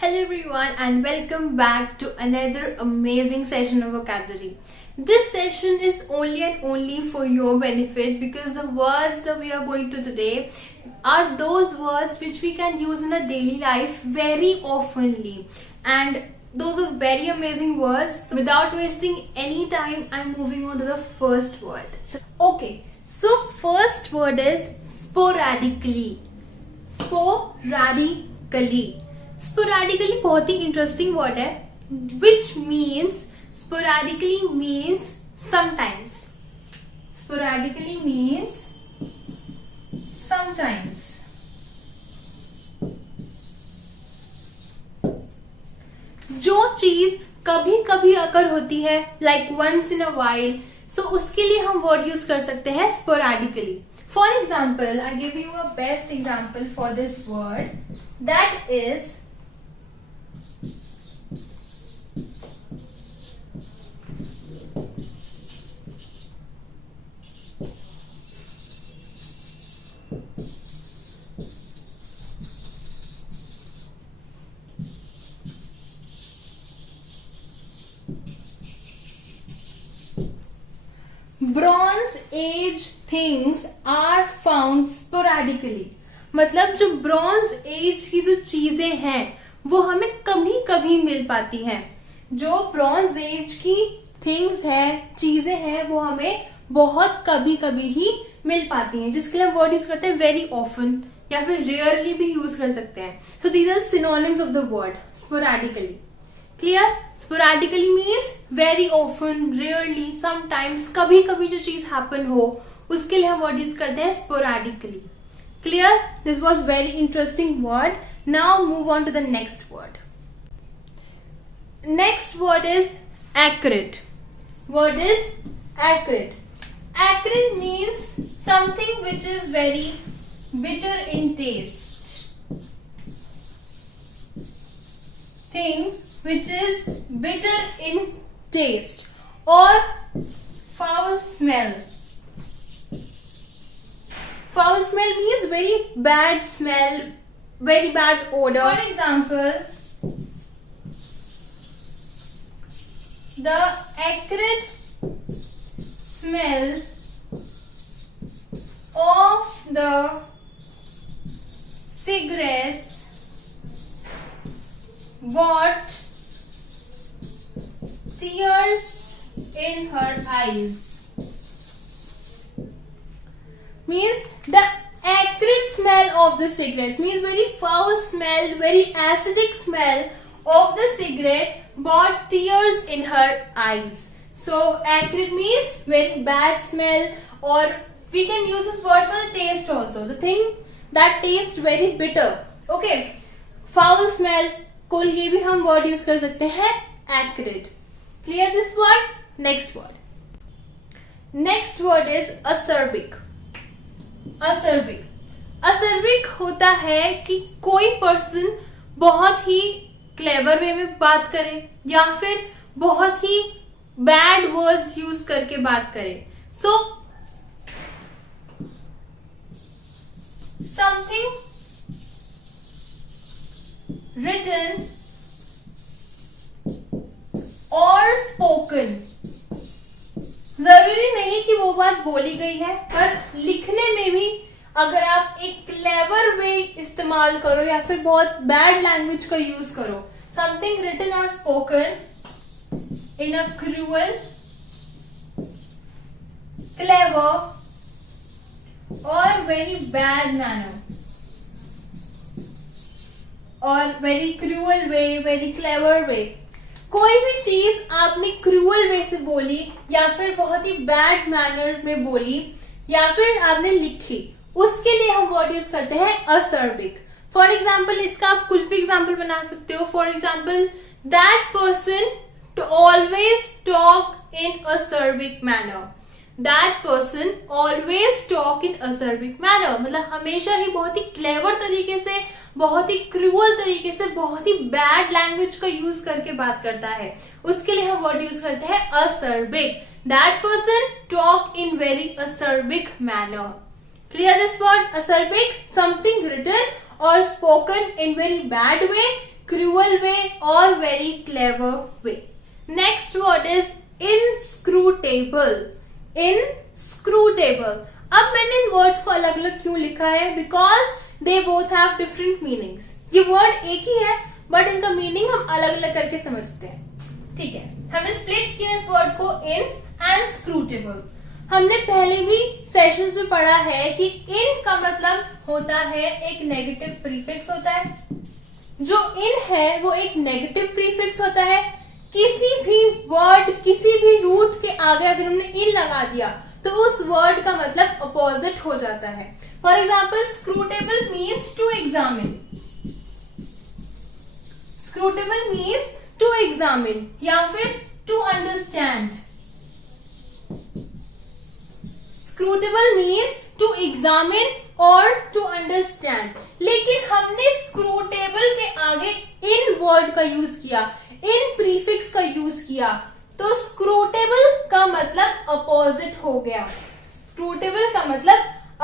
Hello everyone and welcome back to another amazing session of vocabulary. This session is only and only for your benefit because the words that we are going to today are those words which we can use in our daily life very oftenly, and those are very amazing words. Without wasting any time, I'm moving on to the first word. Okay, so first word is sporadically. Sporadically. Sporadically बहुत ही interesting word है, which means sporadically means sometimes. Sporadically means sometimes. जो चीज कभी कभी अकर होती है, like once in a while, so उसके लिए हम वर्ड यूज कर सकते हैं sporadically. For example, I give you a best example for this word, that is Bronze Age things are found sporadically. मतलब जो ब्रॉन्ज एज की जो चीजें हैं वो हमें कभी कभी मिल पाती हैं. जो ब्रॉन्ज एज की थिंग्स हैं, चीजें हैं, वो हमें बहुत कभी कभी ही मिल पाती हैं, जिसके लिए हम वर्ड यूज करते हैं वेरी ऑफन या फिर रेयरली भी यूज कर सकते हैं. So these are synonyms of the word sporadically. Clear? Sporadically means very often, rarely, sometimes, कभी कभी जो चीज हैपन हो उसके लिए हम वर्ड यूज करते हैं sporadically. Clear? This was very interesting word. Now move on to the next word. Next word is accurate. Word is accurate. Accurate means something which is very bitter in taste. Thing which is bitter in taste or foul smell. Foul smell means very bad smell, very bad odor. For example, the acrid smell of the cigarettes brought tears in her eyes. Means the acrid smell of the cigarettes means very foul smell, very acidic smell of the cigarettes brought tears in her eyes. So acrid means very bad smell, or we can use this word for the taste also. The thing that tastes very bitter. Okay. Foul smell को ये भी हम word use कर सकते हैं acrid. Clear this word? Next word. Next word is acerbic. Acerbic. Acerbic होता है कि कोई पर्सन बहुत ही क्लेवर वे में बात करे या फिर बहुत ही बैड वर्ड्स यूज करके बात करे. सो समथिंग रिटन और स्पोकन. जरूरी नहीं कि वो बात बोली गई है, पर लिखने में भी अगर आप एक क्लेवर वे इस्तेमाल करो या फिर बहुत बैड लैंग्वेज का यूज करो, समथिंग रिटन और spoken in a cruel, clever और वेरी बैड मैनर, और वेरी क्रूअल वे, वेरी क्लेवर वे. कोई भी चीज आपने क्रूअल वे से बोली या फिर बहुत ही बैड मैनर में बोली या फिर आपने लिखी, उसके लिए हम वर्ड यूज करते हैं अcerbic. फॉर एग्जाम्पल, इसका आप कुछ भी एग्जाम्पल बना सकते हो. For example, that person always talk in acerbic manner. That person always talk in acerbic manner मतलब हमेशा ही बहुत ही क्लेवर तरीके से, बहुत ही क्रूअल तरीके से, बहुत ही बैड लैंग्वेज का यूज करके बात करता है. उसके लिए हम वर्ड यूज करते हैं acerbic. That person talk in very acerbic manner. Clear this word? Acerbic, something written or spoken in very bad way, cruel way or very clever way. Next word is inscrutable. Inscrutable. अब मैंने इन words को अलग अलग क्यों लिखा है? Because they both have different meanings. ये word एक ही है बट इनका मीनिंग हम अलग अलग करके समझते हैं. ठीक है, हमने स्प्लिट किया इस वर्ड को इन एंड स्क्रूटेबल. हमने पहले भी सेशंस में पढ़ा है कि इन का मतलब होता है एक नेगेटिव प्रीफिक्स होता है. जो इन है वो एक नेगेटिव प्रीफिक्स होता है. किसी भी वर्ड किसी भी रूट के आगे अगर हमने इन लगा दिया तो उस वर्ड का मतलब अपोजिट हो जाता है. For example scrutable means to examine. Scrutable means to examine या फिर to understand. Scrutable means to examine और टू अंडरस्टैंड. लेकिन हमने स्क्रूटेबल के आगे इन वर्ड का यूज किया, इन प्रीफिक्स का यूज किया, तो स्क्रूटेबल का मतलब अपोजिट हो गया. स्क्रूटेबल का मतलब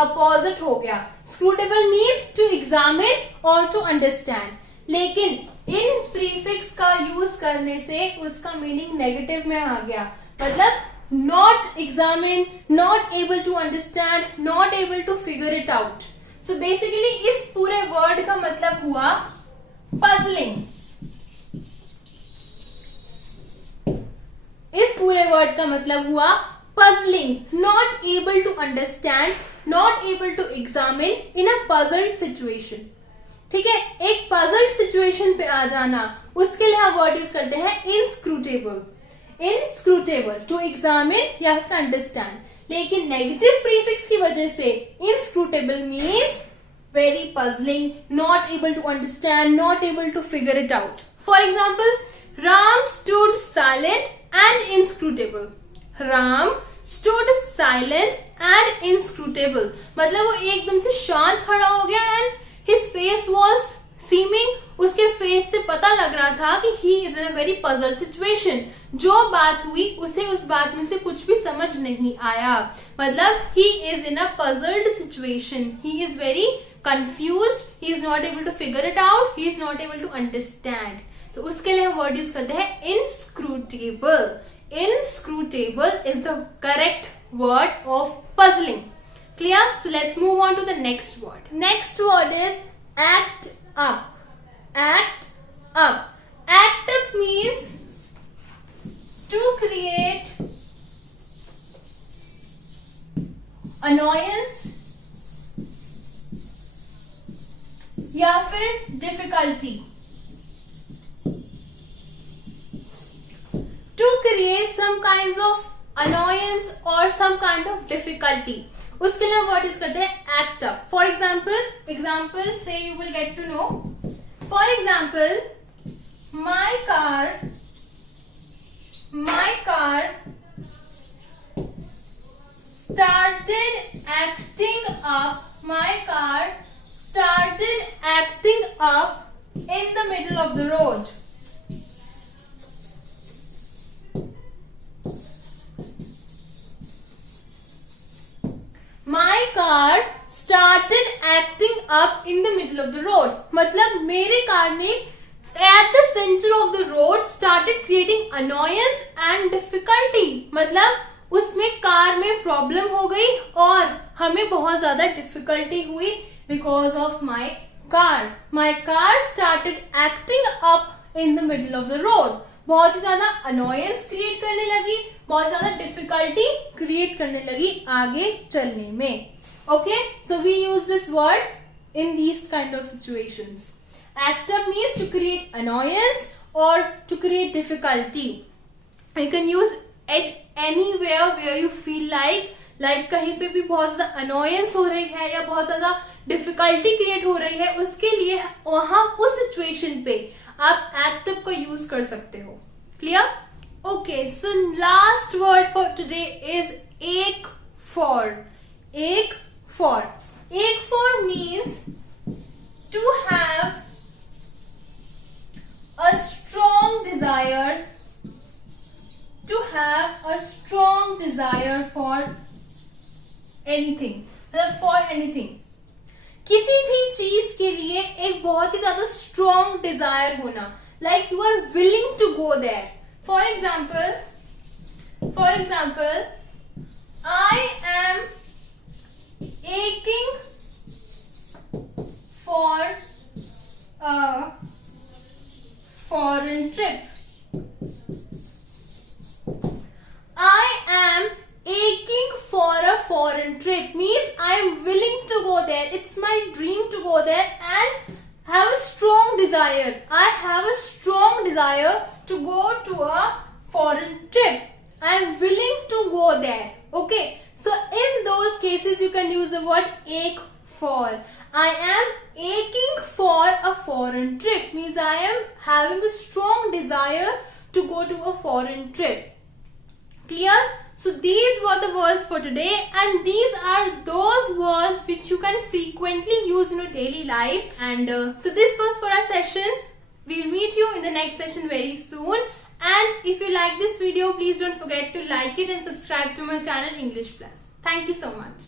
अपोजिट हो गया. स्क्रूटेबल मीन्स टू एग्जामिन और टू अंडरस्टैंड. लेकिन इन प्रीफिक्स का यूज करने से उसका मीनिंग नेगेटिव में आ गया. मतलब not examine, not able to understand, not able to figure it out. So basically इस पूरे वर्ड का मतलब हुआ puzzling. इस पूरे वर्ड का मतलब हुआ puzzling, not able to understand, not able to examine in a puzzled situation. ठीक है, एक puzzled situation पे आ जाना, उसके लिए हम वर्ड यूज करते हैं inscrutable. inscrutable to examine या फिर understand. लेकिन नेगेटिव प्रीफिक्स की वजह से inscrutable means very puzzling, not able to understand, not able to figure it out. For example, Ram stood silent and inscrutable. Ram stood silent and inscrutable. मतलब वो एकदम से शांत खड़ा हो गया and his face was seeming, उसके face से पता लग रहा था कि he is in a very puzzled situation. जो बात हुई उसे उस बात में से कुछ भी समझ नहीं आया. मतलब he is in a puzzled situation. He is very confused. He is not able to figure it out. He is not able to understand. तो उसके लिए हम वर्ड यूज करते हैं inscrutable. Inscrutable is the correct word of puzzling. Clear? So let's move on to the next word. Next word is act up. Act up. Act up means to create annoyance या फिर difficulty. To create some kinds of annoyance or some kind of difficulty. उसके लिए हम word use करते हैं act up. For example, say you will get to know. For example, my car started acting up. My car started acting up in the middle of the road. My car started acting up in the middle of the road. मतलब मेरे car ने at the center of the road started creating annoyance and difficulty. मतलब उसमें car में problem हो गई और हमें बहुत ज्यादा डिफिकल्टी हुई because of my car. My car started acting up in the middle of the road. बहुत ही ज्यादा अनोयंस क्रिएट करने लगी, बहुत ज्यादा डिफिकल्टी क्रिएट करने लगी आगे चलने में. Okay, so we use this word in these kind of situations. Act up means to create annoyance or to create difficulty. You can use it anywhere where you feel like कहीं पे भी बहुत ज्यादा annoyance हो रही है या बहुत ज्यादा difficulty create हो रही है, उसके लिए वहां उस situation पे आप act up का यूज कर सकते हो. Clear? Okay, so last word for today is ache for. Ache for. Ache for means to have a strong desire. To have a strong desire for anything. For anything. किसी भी चीज के लिए एक बहुत ही ज्यादा स्ट्रॉन्ग डिजायर होना, like you are willing to go there. For example, I am aching for a foreign trip. I am aching for a foreign trip means I am willing to go there. It's my dream to go there and have a strong desire. I have a strong desire to go to a foreign trip. I am willing to go there. Okay. So in those cases you can use the word ache for. I am aching for a foreign trip means I am having a strong desire to go to a foreign trip. Clear? So these were the words for today, and these are those words which you can frequently use in your daily life. And so this was for our session. We will meet you in the next session very soon. And if you like this video, please don't forget to like it and subscribe to my channel English Plus. Thank you so much.